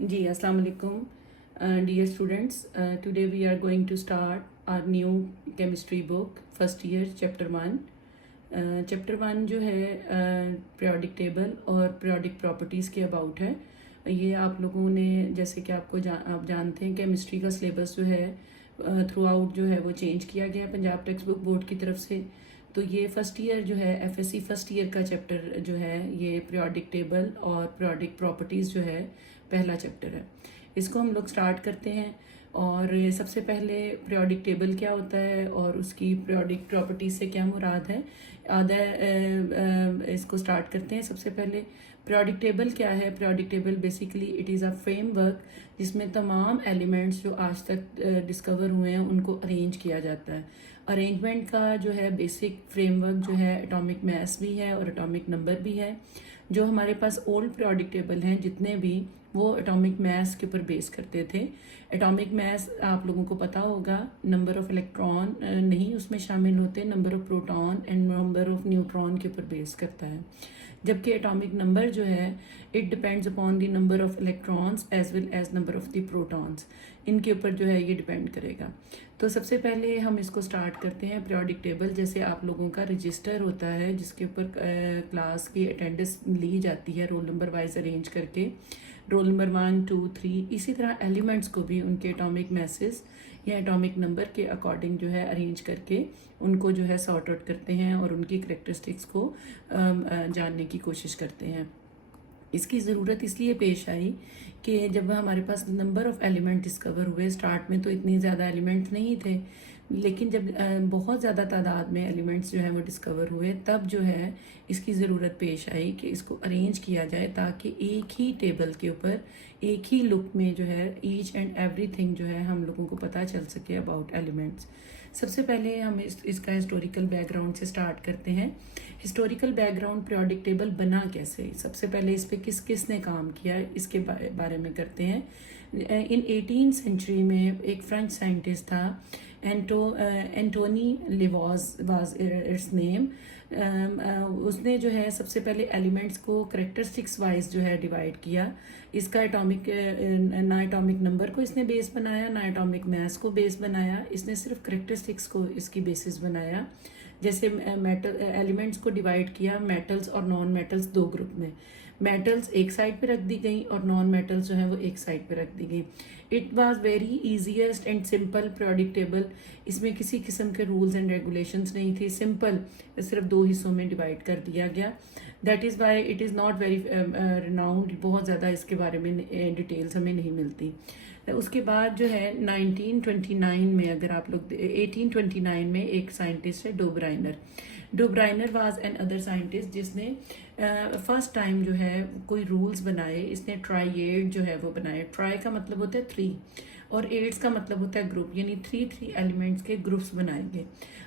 जी, अस्सलाम वालेकुम dear students. Today we are going to start our new chemistry book first year chapter 1. Chapter 1 जो है periodic table और periodic properties के about है. ये आप लोगों ने जैसे कि आप जानते हैं केमिस्ट्री का सिलेबस जो है थ्रू आउट जो है वो चेंज किया गया है पंजाब टेक्स्ट बुक बोर्ड की तरफ से. तो ये फर्स्ट ईयर जो है एफएससी फर्स्ट ईयर का चैप्टर जो है ये पीरियोडिक टेबल और पीरियोडिक प्रॉपर्टीज़ जो है पहला चैप्टर है. इसको हम लोग स्टार्ट करते हैं. और सबसे पहले पीरियोडिक टेबल क्या होता है और उसकी पीरियोडिक प्रॉपर्टीज से क्या मुराद है इसको स्टार्ट करते हैं. सबसे पहले पीरियोडिक टेबल क्या है. Periodic table basically it is a framework जिसमें तमाम एलिमेंट्स जो आज तक डिस्कवर हुए हैं उनको अरेंज किया जाता है. अरेंजमेंट का जो है बेसिक फ्रेमवर्क जो है एटॉमिक मास भी है और एटॉमिक नंबर भी है. जो हमारे पास ओल्ड पीरियोडिक टेबल हैं जितने भी वो एटॉमिक मास के ऊपर बेस करते थे. एटॉमिक मास आप लोगों को पता होगा नंबर ऑफ इलेक्ट्रॉन नहीं उसमें शामिल होते, number of proton and number of neutron के ऊपर बेस करता है. जबकि एटॉमिक नंबर जो है it depends upon the number of electrons as well as number of the protons. इनके ऊपर जो है ये डिपेंड करेगा. तो सबसे पहले हम इसको स्टार्ट करते हैं. पीरियोडिक टेबल जैसे आप लोगों का रजिस्टर होता है जिसके ऊपर क्लास की अटेंडेंस ली जाती है रोल नंबर वाइज अरेंज करके, रोल नंबर 1, 2, 3. इसी तरह एलिमेंट्स को भी उनके एटॉमिक मैसेज या एटॉमिक नंबर के अकॉर्डिंग जो है अरेंज करके उनको जो है सॉर्ट आउट करते हैं और उनकी करेक्टरिस्टिक्स को जानने की कोशिश करते हैं. इसकी ज़रूरत इसलिए पेश आई कि जब हमारे पास नंबर ऑफ़ एलिमेंट डिस्कवर हुए, स्टार्ट में तो इतने ज़्यादा एलिमेंट्स नहीं थे, लेकिन जब बहुत ज़्यादा तादाद में एलिमेंट्स जो है वो डिस्कवर हुए तब जो है इसकी ज़रूरत पेश आई कि इसको अरेंज किया जाए ताकि एक ही टेबल के ऊपर एक ही लुक में जो है ईच एंड एवरीथिंग जो है हम लोगों को पता चल सके अबाउट एलिमेंट्स. सबसे पहले हम इसका हिस्टोरिकल बैकग्राउंड से स्टार्ट करते हैं. हिस्टोरिकल बैकग्राउंड पीरियोडिक टेबल बना कैसे, सबसे पहले इस पे किसने काम किया इसके बारे में करते हैं. इन 18th सेंचुरी में एक फ्रेंच साइंटिस्ट था एंटोनी लिवॉज वाज इट्स नेम. उसने जो है सबसे पहले एलिमेंट्स को करेक्टरिस्टिक्स वाइज जो है डिवाइड किया. इसका ना एटॉमिक नंबर को इसने बेस बनाया, ना एटॉमिक मास को बेस बनाया. इसने सिर्फ करेक्टरिस्टिक्स को इसकी बेसिस बनाया. जैसे मेटल एलिमेंट्स को डिवाइड किया मेटल्स और नॉन मेटल्स दो ग्रुप में. मेटल्स एक साइड पे रख दी गई और नॉन मेटल्स जो है वो एक साइड पे रख दी गई. It was very easiest and simple periodic table. इसमें किसी किस्म के रूल्स एंड रेगुलेशंस नहीं थी. सिंपल सिर्फ दो हिस्सों में डिवाइड कर दिया गया. That is why it is not very renowned. बहुत ज़्यादा इसके बारे में डिटेल्स हमें नहीं मिलती. उसके बाद जो है 1929 में अगर आप लोग 1829 में एक साइंटिस्ट है Döbereiner was an other scientist जिसने फर्स्ट टाइम जो है कोई रूल्स बनाए. इसने ट्राइएड जो है वो बनाए. ट्राई का मतलब होता है 3 और एड्स का मतलब होता है ग्रुप, यानी 3 एलिमेंट्स के ग्रुप्स बनाएंगे.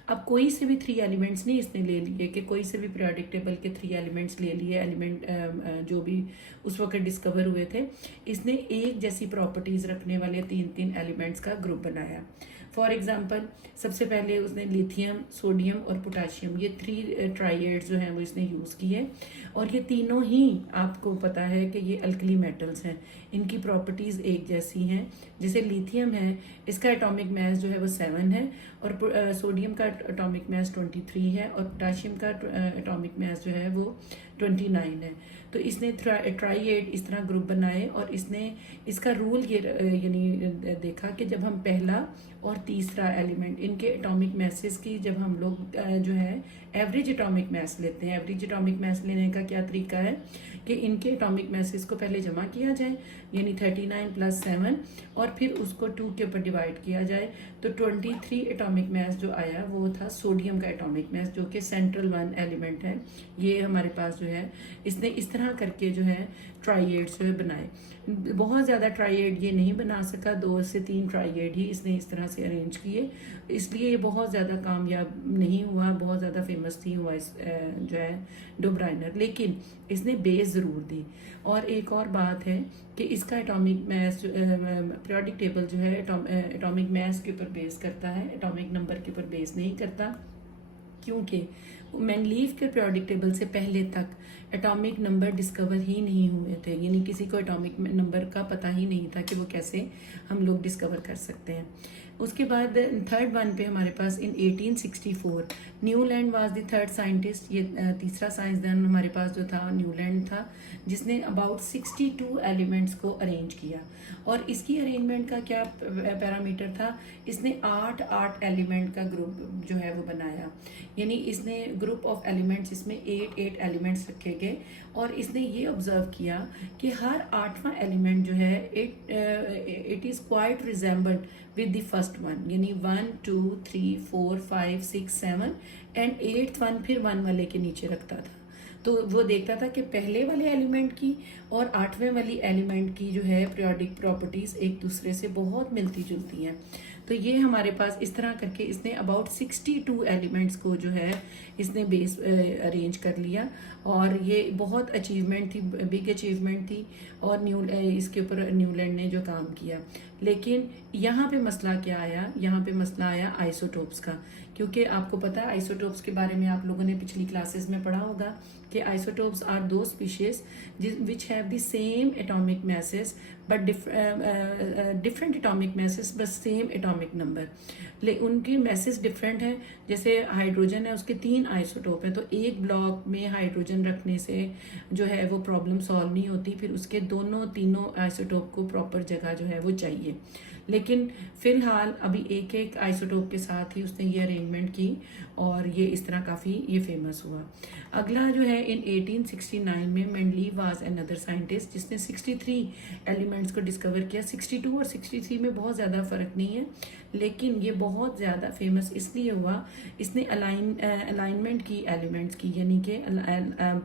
अब कोई से भी 3 एलिमेंट्स नहीं इसने ले लिए कि कोई से भी पीरियोडिक टेबल के 3 एलिमेंट्स ले लिए. एलिमेंट जो भी उस वक्त डिस्कवर हुए थे, इसने एक जैसी प्रॉपर्टीज रखने वाले 3 एलिमेंट्स का ग्रुप बनाया. फॉर एग्जाम्पल सबसे पहले उसने लिथियम, सोडियम और पोटाशियम ये 3 ट्राइएड्स जो हैं वो इसने यूज़ किए. और ये तीनों ही आपको पता है कि ये अल्कली मेटल्स हैं. इनकी प्रॉपर्टीज़ एक जैसी हैं. जैसे लिथियम है इसका एटॉमिक मास जो है वो 7 है और सोडियम का एटॉमिक मास 23 है और पोटाशियम का एटॉमिक मास जो है वो 29 है. तो इसने ट्राइएड इस तरह ग्रुप बनाए और इसने इसका रूल ये यानी देखा कि जब हम पहला और तीसरा एलिमेंट इनके एटॉमिक मैसेज की जब हम लोग जो है एवरेज एटॉमिक मास लेते हैं. एवरेज एटॉमिक मास लेने का क्या तरीका है कि इनके एटॉमिक मैसेज को पहले जमा किया जाए यानी 39 + 7 और फिर उसको 2 के ऊपर डिवाइड किया जाए. तो 23 एटॉमिक मास जो आया वो था सोडियम का एटॉमिक मास जो कि सेंट्रल 1 एलिमेंट है. ये हमारे पास जो है इसने इस तरह करके जो है ट्राइएड्स जो है बनाए. बहुत ज़्यादा ट्राइएड ये नहीं बना सका, 2 से 3 ट्राइएड ही इसने इस तरह से अरेंज किए. इसलिए ये बहुत ज़्यादा कामयाब नहीं हुआ, बहुत ज़्यादा फेमस नहीं हुआ इस जो है डोब्राइनर. लेकिन इसने बेस ज़रूर दी. और एक और बात है कि इसका एटॉमिक मास पीरियोडिक टेबल जो है एटॉमिक मास के ऊपर बेस करता है, एटॉमिक नंबर के ऊपर बेस नहीं करता. क्योंकि मैनलीफ के पीरियोडिक टेबल से पहले तक एटॉमिक नंबर डिस्कवर ही नहीं हुए थे, यानी किसी को एटॉमिक नंबर का पता ही नहीं था कि वो कैसे हम लोग डिस्कवर कर सकते हैं। उसके बाद थर्ड वन पे हमारे पास in 1864 Newland was the third scientist. ये तीसरा साइंसदान हमारे पास जो था न्यूलैंड था, जिसने अबाउट 62 एलिमेंट्स को अरेंज किया। और इसकी अरेंजमेंट का क्या पैरामीटर था, इसने आठ एलिमेंट का ग्रुप जो है वो बनाया, यानी इसने ग्रुप ऑफ एलिमेंट्स, इसमें 8 एलिमेंट्स रखे गए और इसने ये ऑब्जर्व किया कि हर 8वां एलिमेंट जो है it is quite resembled with the first one, यानी 1 2 3 4 5 6 7 एंड 8th वन फिर 1 वाले के नीचे रखता था। तो वो देखता था कि पहले वाले एलिमेंट की और 8वें वाली एलिमेंट की जो है पीरियोडिक प्रॉपर्टीज एक दूसरे से बहुत मिलती जुलती हैं। तो ये हमारे पास इस तरह करके इसने अबाउट 62 एलिमेंट्स को जो है इसने बेस अरेंज कर लिया और ये बहुत अचीवमेंट थी, बिग अचीवमेंट थी। और इसके ऊपर न्यूलैंड ने जो काम किया, लेकिन यहाँ पे मसला क्या आया, यहाँ पे मसला आया आइसोटोप्स का। क्योंकि आपको पता है आइसोटोप्स के बारे में आप लोगों ने पिछली क्लासेस में पढ़ा होगा कि आइसोटोप्स आर दो species which have the same atomic masses but different atomic masses but same atomic number. उनकी मैसेज डिफरेंट है। जैसे हाइड्रोजन है, उसके 3 आइसोटोप हैं, तो एक ब्लॉक में हाइड्रोजन रखने से जो है वो प्रॉब्लम सॉल्व नहीं होती, फिर उसके तीनों आइसोटोप को प्रॉपर जगह जो है वो चाहिए। लेकिन फिलहाल अभी एक आइसोटोप के साथ ही उसने ये अरेंजमेंट की और ये इस तरह काफ़ी ये फेमस हुआ। अगला जो है इन 1869 में मेंडलीव वाज अनदर साइंटिस्ट जिसने 63 एलिमेंट्स को डिस्कवर किया। 62 और 63 में बहुत ज़्यादा फर्क नहीं है, लेकिन ये बहुत ज़्यादा फेमस इसलिए हुआ, इसने अलाइनमेंट की एलिमेंट्स की, यानी कि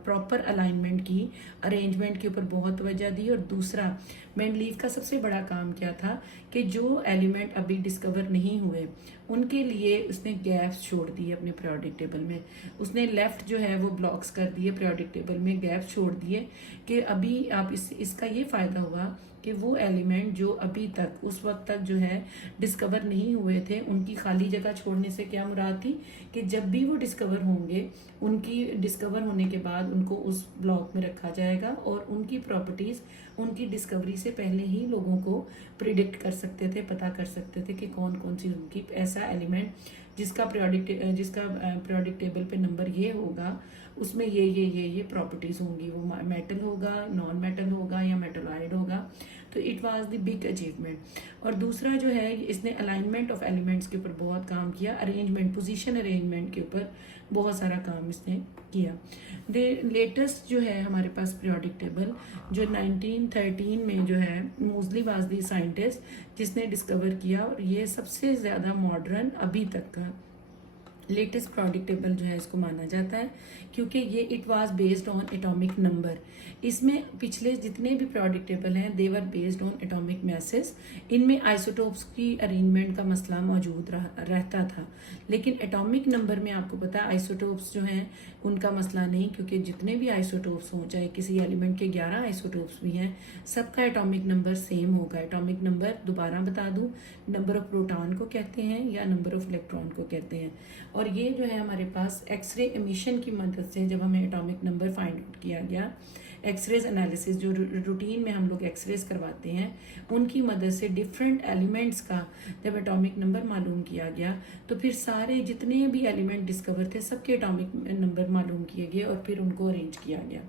प्रॉपर अलाइनमेंट की, अरेंजमेंट के ऊपर बहुत तवज्जो दी। और दूसरा मेंडलीव का सबसे बड़ा काम क्या था कि जो एलिमेंट अभी डिस्कवर नहीं हुए उनके लिए उसने गैप्स छोड़ दिए अपने पीरियोडिक टेबल में। उसने लेफ्ट जो है वो ब्लॉक्स कर दिए पीरियोडिक टेबल में, गैप्स छोड़ दिए कि अभी आप इसका ये फायदा हुआ कि वो एलिमेंट जो अभी तक उस वक्त तक जो है डिस्कवर नहीं हुए थे उनकी खाली जगह छोड़ने से क्या मुराद थी कि जब भी वो डिस्कवर होंगे उनकी डिस्कवर होने के बाद उनको उस ब्लॉक में रखा जाएगा और उनकी प्रॉपर्टीज उनकी डिस्कवरी से पहले ही लोगों को प्रिडिक्ट कर सकते थे, पता कर सकते थे कि कौन कौन सी उनकी ऐसा एलिमेंट जिसका पीरियोडिक टेबल पे नंबर ये होगा, उसमें ये प्रॉपर्टीज होंगी, वो मेटल होगा, नॉन मेटल होगा या मेटलॉइड होगा। तो it was the big achievement. और दूसरा जो है इसने अलाइनमेंट ऑफ एलिमेंट्स के ऊपर बहुत काम किया, अरेंजमेंट, पोजीशन अरेंजमेंट के ऊपर बहुत सारा काम इसने किया। लेटेस्ट जो है हमारे पास पीरियोडिक टेबल जो 1913 में जो है मोज़ली वाज द साइंटिस्ट जिसने डिस्कवर किया, और ये सबसे ज़्यादा मॉडर्न अभी तक का लेटेस्ट पीरियोडिक टेबल जो है इसको माना जाता है, क्योंकि ये it was based on atomic number. इसमें पिछले जितने भी पीरियोडिक टेबल हैं they were based on atomic masses. इनमें आइसोटोप्स की अरेंजमेंट का मसला मौजूद रहता था, लेकिन एटॉमिक नंबर में आपको पता है आइसोटोप्स जो हैं उनका मसला नहीं, क्योंकि जितने भी आइसोटोप्स हों, चाहे किसी एलिमेंट के 11 आइसोटोप्स भी हैं, सबका एटॉमिक नंबर सेम होगा। एटॉमिक नंबर दोबारा बता दूं, नंबर ऑफ प्रोटॉन को कहते हैं या नंबर ऑफ इलेक्ट्रॉन को कहते हैं। और ये जो है हमारे पास एक्सरे एमिशन की मदद से जब हमें एटॉमिक नंबर फाइंड आउट किया गया, एक्सरेज एनालिसिस जो रूटीन में हम लोग एक्सरेज करवाते हैं उनकी मदद से डिफरेंट एलिमेंट्स का जब एटॉमिक नंबर मालूम किया गया, तो फिर सारे जितने भी एलिमेंट डिस्कवर थे सबके एटॉमिक नंबर मालूम किए गए और फिर उनको अरेंज किया गया।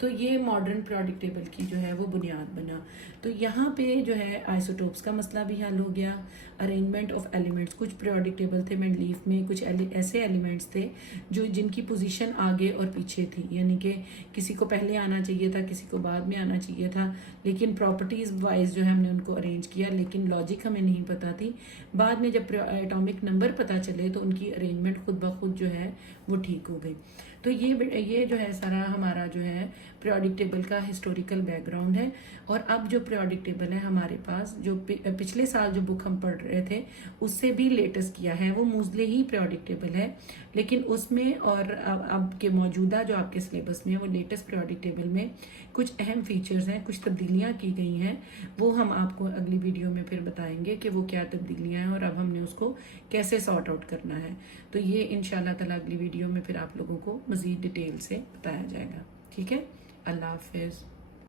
तो ये मॉडर्न पीरियोडिक टेबल की जो है वो बुनियाद बना। तो यहाँ पे जो है आइसोटोप्स का मसला भी हल हो गया, अरेंजमेंट ऑफ एलिमेंट्स, कुछ पीरियोडिक टेबल थे मेंडलीव में, कुछ ऐसे एलिमेंट्स थे जो जिनकी पोजीशन आगे और पीछे थी, यानी कि किसी को पहले आना चाहिए था, किसी को बाद में आना चाहिए था, लेकिन प्रॉपर्टीज वाइज जो है हमने उनको अरेंज किया, लेकिन लॉजिक हमें नहीं पता थी। बाद में जब एटॉमिक नंबर पता चले तो उनकी अरेंजमेंट खुद ब खुद जो है वो ठीक हो गई। तो ये जो है सारा हमारा जो है पीरियोडिक टेबल का हिस्टोरिकल बैकग्राउंड है। और अब जो पीरियोडिक टेबल है हमारे पास, जो पिछले साल जो बुक हम पढ़ रहे थे उससे भी लेटेस्ट किया है, वो मोज़ले ही पीरियोडिक टेबल है, लेकिन उसमें और अब के मौजूदा जो आपके सिलेबस में है वो लेटेस्ट पीरियोडिक टेबल में कुछ अहम फीचर्स हैं, कुछ तब्दीलियाँ की गई हैं, वो हम आपको अगली वीडियो में फिर बताएंगे कि वो क्या तब्दीलियाँ हैं और अब हमने उसको कैसे सॉर्ट आउट करना है। तो ये इंशाल्लाह ताला अगली वीडियो में फिर आप लोगों को मज़ीद डिटेल से बताया जाएगा। ठीक है, अल्लाह हाफिज़।